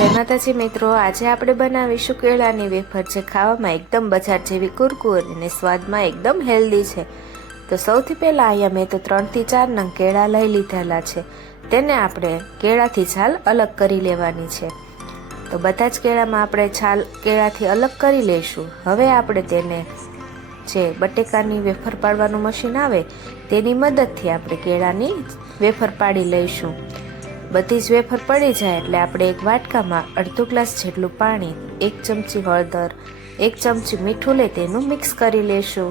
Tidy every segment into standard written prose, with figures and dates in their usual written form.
જય માતાજી મિત્રો, આજે આપણે બનાવીશું કેળાની વેફર, જે ખાવામાં એકદમ બજાર જેવી કુરકુરી અને સ્વાદમાં એકદમ હેલ્ધી છે। તો સૌથી પહેલાં અહીંયા મેં તો 3 થી 4 નંગ કેળા લઈ લીધેલા છે। તેને આપણે કેળાથી છાલ અલગ કરી લેવાની છે। તો બધા જ કેળામાં આપણે છાલ કેળાથી અલગ કરી લઈશું। હવે આપણે તેને જે બટેકાની વેફર પાડવાનું મશીન આવે તેની મદદથી આપણે કેળાની વેફર પાડી લઈશું। બધી જ વેફર પડી જાય એટલે આપણે એક વાટકામાં અડધો ગ્લાસ જેટલું પાણી, 1 ચમચી હળદર, 1 ચમચી મીઠું લઈ તેનું મિક્સ કરી લેશું।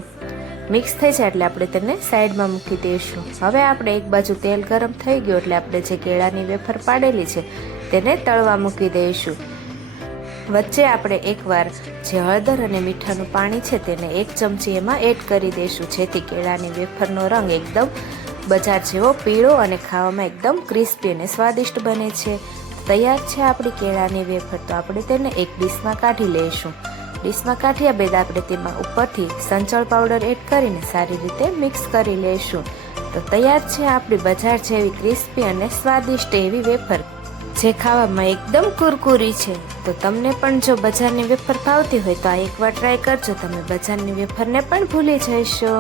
મિક્સ થઈ જાય એટલે આપણે તેને સાઈડમાં મૂકી દઈશું। હવે આપણે એક બાજુ તેલ ગરમ થઈ ગયું એટલે આપણે જે કેળાની વેફર પાડેલી છે તેને તળવા મૂકી દઈશું। વચ્ચે આપણે એકવાર જે હળદર અને મીઠાનું પાણી છે તેને 1 ચમચી એમાં એડ કરી દઈશું, જેથી કેળાની વેફરનો રંગ એકદમ બજાર જેવો પીળો અને ખાવામાં એકદમ ક્રિસ્પી અને સ્વાદિષ્ટ બને છે। તૈયાર છે આપણી કેળાની વેફર। તો આપણે તેને એક ડીશમાં કાઢી લઈશું। ડીશમાં કાઢ્યા બાદ આપણે તેમાં ઉપરથી સંચળ પાવડર એડ કરીને સારી રીતે મિક્સ કરી લઈશું। તો તૈયાર છે આપણી બજાર જેવી ક્રિસ્પી અને સ્વાદિષ્ટ એવી વેફર, જે ખાવામાં એકદમ કુરકુરી છે। તો તમને પણ જો બજારની વેફર ભાવતી હોય તો આ એકવાર ટ્રાય કરજો, તમે બજારની વેફરને પણ ભૂલી જશો।